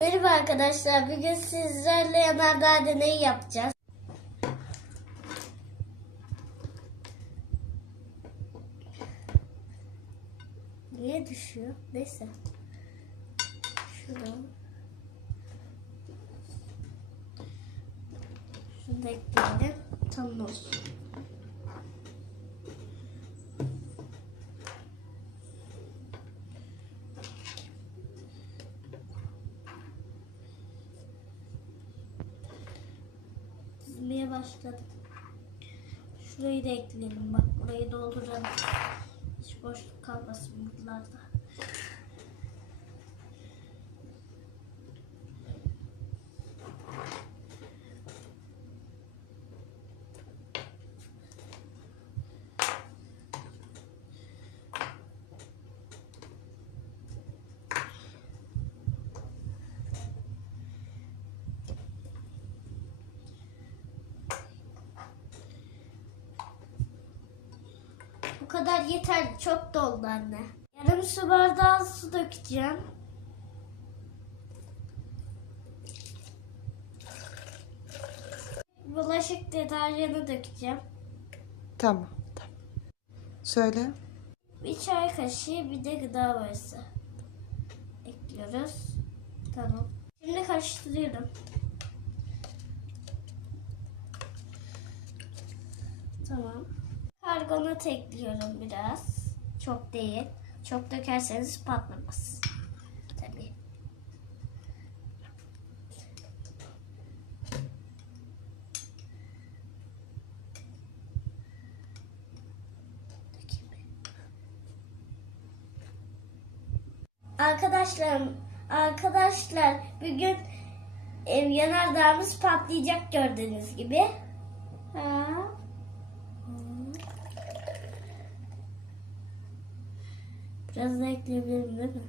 Merhaba arkadaşlar. Bugün sizlerle yanardağ deneyi yapacağız. Niye düşüyor? Neyse. Şunu. Şunu da ekleyelim. Tamam olsun. Dizmeye başladım. Şurayı da ekleyelim. Bak burayı dolduralım. Hiç boşluk kalmasın buralarda. Bu kadar yeter. Çok doldu anne. Yarım su bardağı su dökeceğim. Bulaşık deterjanı dökeceğim. Tamam. tamam. Söyle. Bir çay kaşığı bir de gıda boyası. Ekliyoruz. Tamam. Şimdi karıştırıyorum. Tamam. Karbonat ekliyorum biraz. Çok değil. Çok dökerseniz patlamaz. Tabii. Dökeyim. Arkadaşlarım, arkadaşlar bugün e, yanardağımız patlayacak gördüğünüz gibi. Ha. Biraz da ekleyebilirim değil mi?